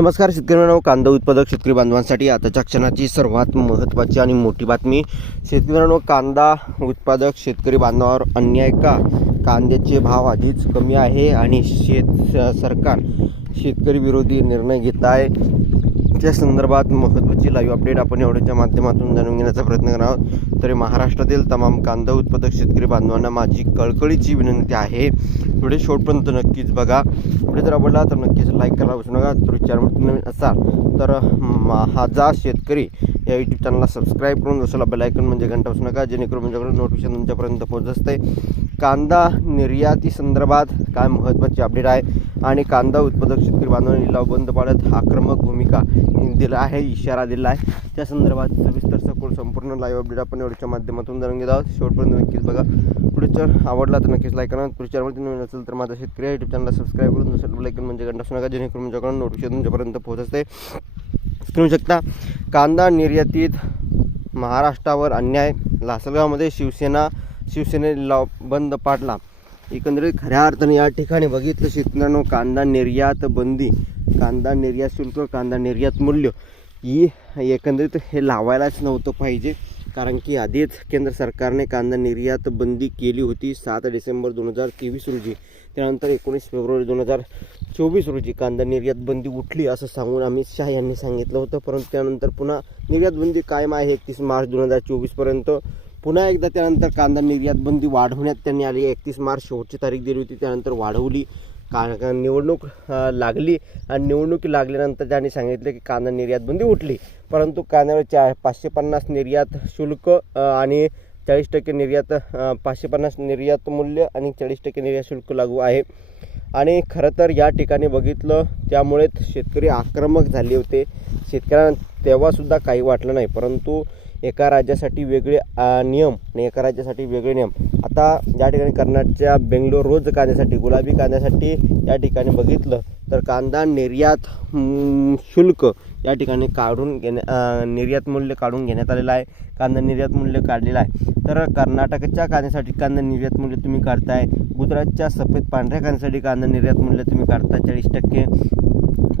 नमस्कार शेतकरी मित्रांनो कांदा उत्पादक शेतकरी बांधवांसाठी आताच्या क्षणाची सर्वात महत्त्वाची आणि मोठी बातमी. शेतकरी मित्रांनो कांदा उत्पादक शेतकरी बांधवावर अन्याय का? कांद्याचे भाव आधीच कमी आहे आणि शेत सरकार शेतकरी विरोधी निर्णय घेत आहे. त्या संदर्भात महत्त्वाची लाईव्ह अपडेट आपण एवढ्याच्या माध्यमातून जाणून घेण्याचा प्रयत्न करणार आहोत. तरी महाराष्ट्रातील तमाम कांदा उत्पादक शेतकरी बांधवांना माझी कळकळीची विनंती आहे. पुढे शेवटपर्यंत नक्कीच बघा. पुढे जर आवडला तर नक्कीच लाईक करायला विसरू नका. तर चॅनल नवीन असाल तर माझा शेतकरी या यूट्यूब चॅनलला सबस्क्राईब करून दुसरा बेलायकन म्हणजे घंटा बसू नका. जेणेकरून माझ्याकडे नोटिफिकेशन तुमच्यापर्यंत पोहोचत असते. कांदा निर्याती संदर्भात काय महत्त्वाची अपडेट आहे? आणि कांदा उत्पादक शेतकरी बांधवांनी बंद पाडत आक्रमक भूमिका दिला आहे इशारा दिला आहे. त्या संदर्भात सविस्तर सखोल संपूर्ण लाईव्ह अपडेट आपण एवढ्याच्या माध्यमातून जाणून घेत आहोत. शेवटपर्यंत नक्कीच बघा. पुढे आवडला तर नक्कीच लाईक करा. पुढे चॅनलवरती नवीन असेल तर माझा शेतकरी यूट्यूब चॅनलला सबस्क्राईब करून दुसरं लाईकन म्हणजे घंटा सुनाका जेणेकरून माझ्याकडून नोटिफिकेशन तुमच्यापर्यंत पोहोचते करू शकता कांदा निर्यातीत महाराष्ट्रावर अन्याय लासलगावमध्ये शिवसेना शिवसेनेला बंद पाडला. एकंदरीत खऱ्या अर्थाने या ठिकाणी बघितलं शेतकऱ्यांनो कांदा निर्यात बंदी कांदा निर्यात शुल्क कांदा निर्यात मूल्य ही एकंदरीत हे लावायलाच नव्हतं पाहिजे. कारण की आधीच केंद्र सरकारने कांदा निर्यात बंदी केली होती सात डिसेंबर दोन हजार तेवीस रोजी. त्यानंतर एकोणीस फेब्रुवारी दोन हजार चोवीस रोजी कांदा निर्यात बंदी उठली असं सांगून अमित शहा यांनी सांगितलं होतं. परंतु त्यानंतर पुन्हा निर्यात बंदी कायम आहे एकतीस मार्च दोन हजार चोवीसपर्यंत पुन्हा एकदा त्यानंतर कांदा निर्यात बंदी वाढवण्यात त्यांनी आली. एकतीस मार्च शेवटची तारीख दिली होती. त्यानंतर वाढवली. का निवडणूक लागली. आणि निवडणूक लागल्यानंतर त्यांनी सांगितलं की कांदा निर्यात बंदी उठली. परंतु कांद्यावर चा पाचशे पन्नास निर्यात शुल्क आणि चाळीस टक्के निर्यात पाचशे पन्नास निर्यात मूल्य आणि चाळीस टक्के निर्यात शुल्क लागू आहे. आणि खरं तर या ठिकाणी बघितलं त्यामुळेच शेतकरी आक्रमक झाले होते. शेतकऱ्यांना तेव्हासुद्धा काही वाटलं नाही. परंतु एका राज्यासाठी वेगळे नियम आणि एका राज्यासाठी वेगळे नियम. आता या ठिकाणी कर्नाटकच्या बेंगलोर रोज कांद्यासाठी गुलाबी कांद्यासाठी या ठिकाणी बघितलं तर कांदा निर्यात शुल्क या ठिकाणी काढून घेण्या निर्यात मूल्य काढून घेण्यात आलेलं आहे. कांदा निर्यात मूल्य काढलेलं आहे. तर कर्नाटकच्या कांद्यासाठी कांदा निर्यात मूल्य तुम्ही काढताय. गुजरातच्या सफेद पांढऱ्या कांद्यासाठी कांदा निर्यात मूल्य तुम्ही काढताय चाळीस टक्के.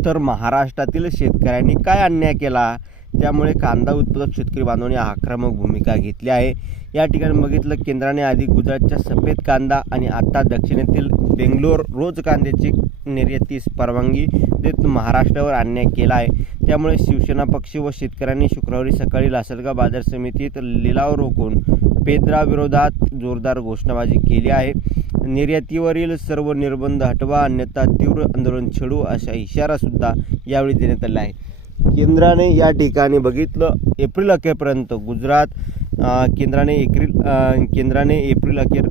तर महाराष्ट्रातील शेतकऱ्यांनी काय अन्याय केला? त्यामुळे कांदा उत्पादक शेतकरी बांधवांनी आक्रमक भूमिका घेतली आहे. या ठिकाणी बघितलं केंद्राने आधी गुजरातच्या सफेद कांदा आणि आता दक्षिणेतील बेंगलोर रोज कांद्याची निर्यातीस परवानगी देत महाराष्ट्रावर अन्याय केला आहे. त्यामुळे शिवसेना पक्ष व शेतकऱ्यांनी शुक्रवारी सकाळी लासलगाव बाजार समितीत लिलाव रोखून पेद्राविरोधात जोरदार घोषणाबाजी केली आहे. निर्यातीवरील सर्व निर्बंध हटवा अन्यथा तीव्र आंदोलन छेडू असा इशारासुद्धा यावेळी देण्यात आला आहे. केंद्राने या ठिकाणी बघितलं एप्रिल अखेरपर्यंत गुजरात केंद्राने एप्रिल केंद्राने एप्रिल अखेर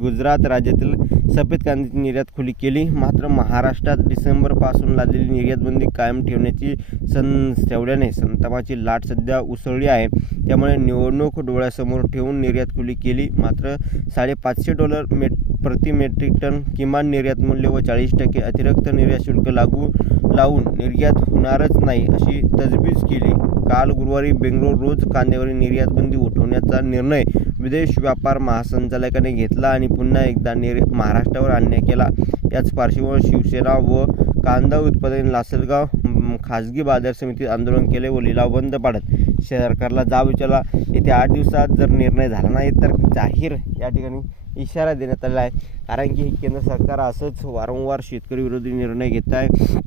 गुजरात राज्यातील सफेद कांद्याची निर्यात खुली केली. मात्र महाराष्ट्रात डिसेंबरपासून लादलेली निर्यातबंदी कायम ठेवण्याची सं ठेवल्याने संतापाची लाट सध्या उसळली आहे. त्यामुळे निवडणूक डोळ्यासमोर ठेवून निर्यात खुली केली. मात्र साडेपाचशे डॉलर मेट प्रति मेट्रिक टन किमान निर्यात मूल्य व चाळीस टक्के अतिरिक्त निर्यात शुल्क लागू लावून निर्यात होणारच नाही अशी तजवीज केली. काल गुरुवारी बेंगलोर रोज कांद्यावरील निर्यात बंदी उठवण्याचा निर्णय विदेश व्यापार महासंचालकाने घेतला आणि पुन्हा एकदा निर् महाराष्ट्रावर अन्याय केला. याच पार्श्वभूमीवर शिवसेना व कांदा उत्पादन लासलगाव खाजगी बाजार समितीत आंदोलन केले व लिलाव बंद पाडत सरकारला जाब विचारला. येत्या आठ दिवसात जर निर्णय झाला नाही तर जाहीर या ठिकाणी इशारा देण्यात आला आहे. कारण की हे केंद्र सरकार असंच वारंवार शेतकरी विरोधी निर्णय घेत आहे.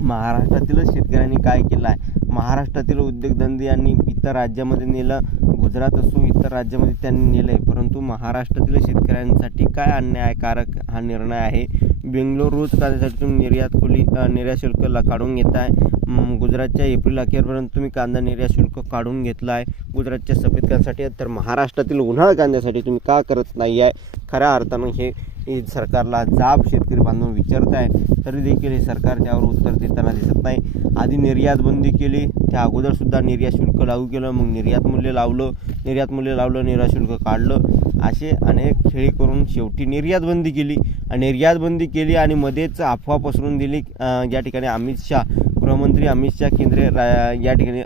महाराष्ट्रातील शेतकऱ्यांनी काय केलं आहे? महाराष्ट्रातील उद्योगधंदे यांनी इतर राज्यामध्ये नेलं गुजरात असो इतर राज्यामध्ये त्यांनी नेलं आहे परंतु महाराष्ट्रातील शेतकऱ्यांसाठी काय अन्यायकारक हा निर्णय आहे? बेंगलोर रोज कांद्यासाठी तुम्ही निर्यात खोली निर्यात शुल्क काढून घेत आहे. गुजरातच्या एप्रिल अखेरपर्यंत तुम्ही कांदा निर्यात शुल्क काढून घेतलं आहे. गुजरातच्या सफेद कांद्यासाठी तर महाराष्ट्रातील उन्हाळा कांद्यासाठी तुम्ही का करत नाही आहे खऱ्या अर्थानं हे सरकारला जाब शेतकरी बांधून विचारत आहे तरी देखील हे सरकार त्यावर उत्तर देताना दिसत नाही. आधी निर्यात बंदी केली त्या अगोदरसुद्धा निर्यात शुल्क लागू केलं मग निर्यात मूल्य लावलं निर्यात मूल्य लावलं निर्यात शुल्क काढलं. असे अनेक खेळी करून शेवटी निर्यात बंदी केली. आणि निर्यात बंदी केली आणि मध्येच अफवा पसरून दिली. ज्या या ठिकाणी अमित शाह गृहमंत्री अमित शाह केंद्रीय रा या ठिकाणी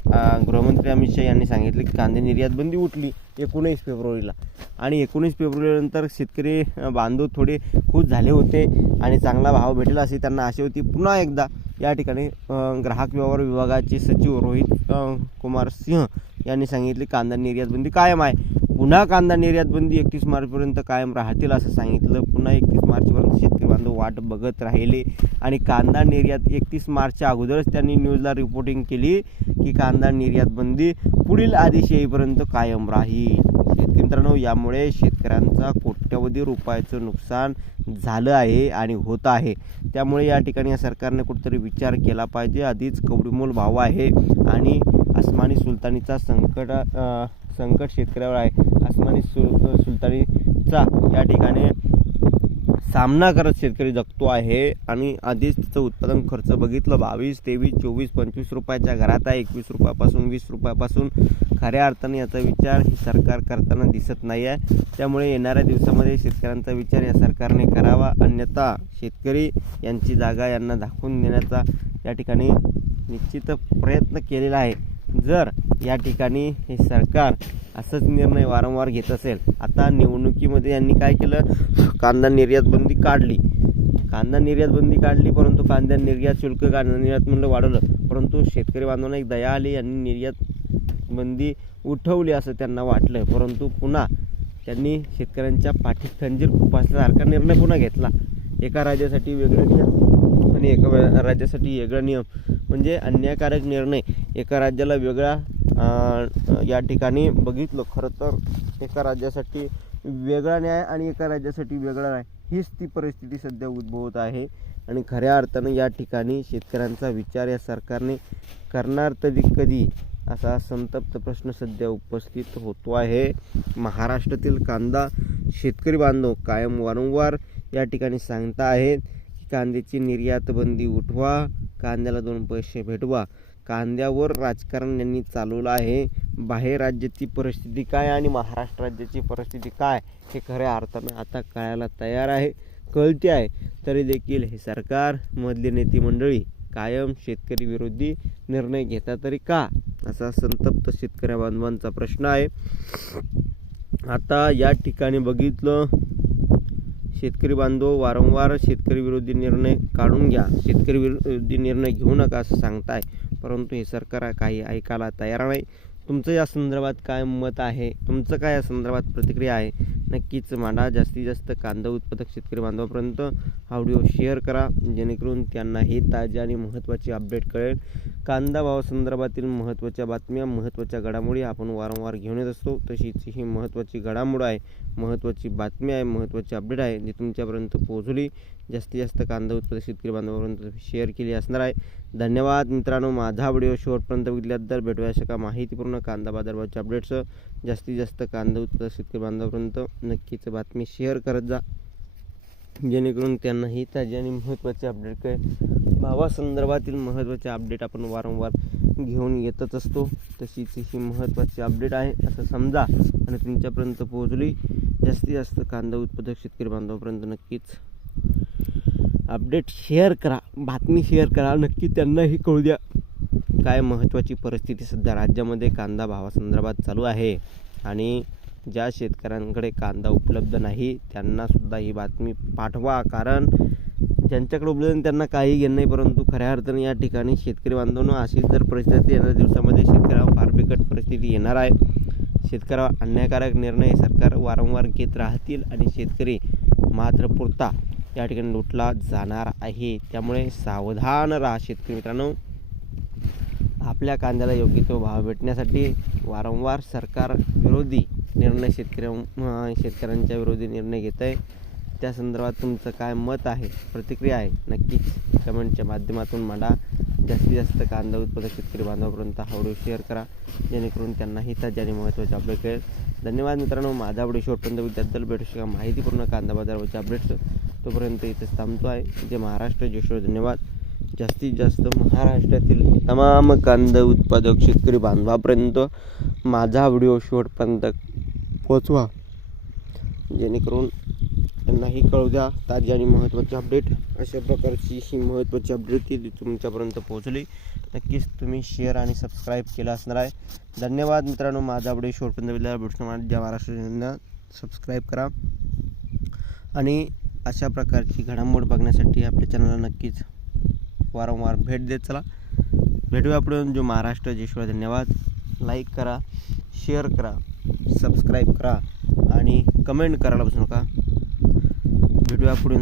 गृहमंत्री अमित शाह यांनी सांगितले की कांदे निर्यात बंदी उठली एकोणीस फेब्रुवारीला. आणि एकोणीस फेब्रुवारीनंतर शेतकरी बांधव थोडे खुश झाले होते आणि चांगला भाव भेटेल अशी त्यांना आशा होती. पुन्हा एकदा या ठिकाणी ग्राहक व्यवहार विभागाचे सचिव रोहित कुमार सिंह यांनी सांगितले कांदा निर्यात बंदी कायम आहे. पुन्हा कांदा निर्यात बंदी एकतीस मार्चपर्यंत कायम राहतील असं सांगितलं. पुन्हा एकतीस मार्चपर्यंत शेतकरी बांधव वाट बघत राहिले. आणि कांदा निर्यात एकतीस मार्चच्या अगोदरच त्यांनी न्यूजला रिपोर्टिंग केली की कांदा निर्यात बंदी पुढील आदेश येईपर्यंत कायम राहील. शेतकरी मित्रांनो यामुळे शेतकऱ्यांचा कोट्यवधी रुपयाचं नुकसान झालं आहे आणि होत आहे. त्यामुळे या ठिकाणी या सरकारने कुठेतरी विचार केला पाहिजे. आधीच कवडीमोल भाव आहे आणि आसमानी सुलतानीचा संकट संकट शेतकऱ्यावर आहे. आसमानी सुल सुलतानीचा या ठिकाणी सामना करत शेतकरी जगतो आहे आणि आधीच तिचं उत्पादन खर्च बघितलं. बावीस तेवीस चोवीस पंचवीस रुपयाच्या घरात आहे. एकवीस रुपयापासून वीस रुपयापासून खऱ्या अर्थाने याचा विचार ही सरकार करताना दिसत नाही आहे त्यामुळे येणाऱ्या दिवसामध्ये शेतकऱ्यांचा विचार या सरकारने करावा. अन्यथा शेतकरी यांची जागा यांना दाखवून देण्याचा या ठिकाणी निश्चित प्रयत्न केलेला आहे. जर या ठिकाणी हे सरकार असंच निर्णय वारंवार घेत असेल आता निवडणुकीमध्ये यांनी काय केलं? कांदा निर्यात बंदी काढली. कांदा निर्यात बंदी काढली परंतु कांदा निर्यात शुल्क कांदा निर्यात म्हणलं वाढवलं. परंतु शेतकरी बांधवांना एक दया आली यांनी निर्यात बंदी उठवली असं त्यांना वाटलं. परंतु पुन्हा त्यांनी शेतकऱ्यांच्या पाठीत खंजीर खुपासल्यासारखा निर्णय पुन्हा घेतला. एका राज्यासाठी वेगळं नियम आणि एका राज्यासाठी वेगळा नियम म्हणजे अन्यायकारक निर्णय एका राज्याला वेगळा या ठिकाणी बघितलं खरं तर एका राज्यासाठी वेगळा न्याय आणि एका राज्यासाठी वेगळा न्याय. हीच ती परिस्थिती सध्या उद्भवत आहे आणि खऱ्या अर्थानं या ठिकाणी शेतकऱ्यांचा विचार या सरकारने करणार तरी कधी असा संतप्त प्रश्न सध्या उपस्थित होतो आहे. महाराष्ट्रातील कांदा शेतकरी बांधव कायम वारंवार या ठिकाणी सांगता आहेत कांद्याची निर्यात बंदी उठवा कांद्याला दोन पैसे भेटवा. कांद्यावर राजकारण यांनी चालवलं आहे. बाहेर राज्याची परिस्थिती काय आणि महाराष्ट्र राज्याची परिस्थिती काय हे खऱ्या अर्थानं आता कळायला तयार आहे. कळते आहे. तरी देखील हे सरकार मधली नेते मंडळी कायम शेतकरी विरोधी निर्णय घेता तरी का? असा संतप्त शेतकऱ्या बांधवांचा प्रश्न आहे. आता या ठिकाणी बघितलं शेतकरी बांधव वारंवार शेतकरी विरोधी निर्णय काढून घ्या. शेतकरी विरोधी निर्णय घेऊ नका असं सांगताय. परंतु हे सरकार काही ऐकायला तयार नाही. तुमचं या संदर्भात काय मत आहे? तुमचं काय या संदर्भात प्रतिक्रिया आहे? नक्कीच मांडा. जास्तीत जास्त कांदा उत्पादक शेतकरी बांधवापर्यंत हा व्हिडिओ शेअर करा. जेणेकरून त्यांना हे ताजे आणि महत्त्वाची अपडेट कळेल. कांदा भावासंदर्भातील महत्त्वाच्या बातम्या महत्त्वाच्या घडामोडी आपण वारंवार घेऊन येत असतो. तशीच ही महत्त्वाची घडामोड आहे महत्त्वाची बातमी आहे महत्त्वाची अपडेट आहे जी तुमच्यापर्यंत पोहोचली. जास्तीत जास्त कांदा उत्पादक शेतकरी बांधवापर्यंत शेअर केली असणार आहे. धन्यवाद मित्रांनो. माझा व्हिडिओ शेवटपर्यंत बघितल्याबद्दल भेटूया अशा का माहितीपूर्ण कांदा बाजारभावाच्या अपडेट्स जास्तीत जास्त कांदा उत्पादक शेतकरी बांधवापर्यंत नक्कीच बातमी शेअर करत जा. जेणेकरून त्यांनाही ताजी आणि महत्त्वाचे अपडेट काय भावासंदर्भातील महत्त्वाचे अपडेट आपण वारंवार घेऊन येतच असतो. तशीच ही महत्त्वाची अपडेट आहे. असं समजा आणि तुमच्यापर्यंत पोहोचली जास्तीत जास्त कांदा उत्पादक शेतकरी बांधवापर्यंत नक्कीच अपडेट शेअर करा. बातमी शेअर करा. नक्की त्यांनाही कळू द्या. काय महत्त्वाची परिस्थिती सध्या राज्यामध्ये कांदा भावासंदर्भात चालू आहे. आणि ज्या शेतकऱ्यांकडे कांदा उपलब्ध नाही त्यांनासुद्धा ही बातमी पाठवा. कारण ज्यांच्याकडे उपलब्ध नाही त्यांना काही घेणं नाही. परंतु खऱ्या अर्थाने या ठिकाणी शेतकरी बांधवांनो अशीच जर परिस्थिती येणाऱ्या दिवसामध्ये शेतकऱ्यावर फार बिकट परिस्थिती येणार आहे. शेतकऱ्यावर अन्यायकारक निर्णय सरकार वारंवार घेत राहतील आणि शेतकरी मात्र पुरता या ठिकाणी लुटला जाणार आहे. त्यामुळे सावधान राहा शेतकरी मित्रांनो. आपल्या कांद्याला योग्य तो भाव भेटण्यासाठी वारंवार सरकार विरोधी निर्णय शेतकऱ्या शेतकऱ्यांच्या विरोधी निर्णय घेत आहे. त्या संदर्भात तुमचं काय मत आहे? प्रतिक्रिया आहे. नक्कीच कमेंटच्या माध्यमातून मांडा. जास्तीत जास्त कांदा उत्पादक शेतकरी बांधवापर्यंत हा व्हिडिओ शेअर करा. जेणेकरून त्यांनाही ताजे महत्त्वाचे अपडेट कळेल. धन्यवाद मित्रांनो. माझा व्हिडिओ शेवटपर्यंत विद्यार्थ्याला भेटू शका माहितीपूर्ण कांदा बाजारावरचे अपडेट्स तोपर्यंत इथेच थांबतो आहे. जे महाराष्ट्र. जयश्वर धन्यवाद. जास्तीत जास्त महाराष्ट्रातील तमाम कांदा उत्पादक शेतकरी बांधवापर्यंत माझा व्हिडिओ शेवटपर्यंत पोचवा जेणेकरून त्यांनाही कळू द्या ताजी आणि महत्त्वाची अपडेट अशा प्रकारची ही महत्त्वाची अपडेट ती तुमच्यापर्यंत पोहोचली. नक्कीच तुम्ही शेअर आणि सबस्क्राईब केला असणार आहे. धन्यवाद मित्रांनो माझा व्हिडिओ शेवटपर्यंत बघितल्यावर भेटू ज्या महाराष्ट्र सबस्क्राईब करा. आणि अशा प्रकारची घडामोड बघण्यासाठी आपल्या चॅनलला नक्कीच वारंवार भेट देत चला. भेटूया आपण जो महाराष्ट्र जयश्वर धन्यवाद. लाईक करा शेअर करा सबस्क्राईब करा आणि कमेंट करायला बसू नका. भेटूया पुढे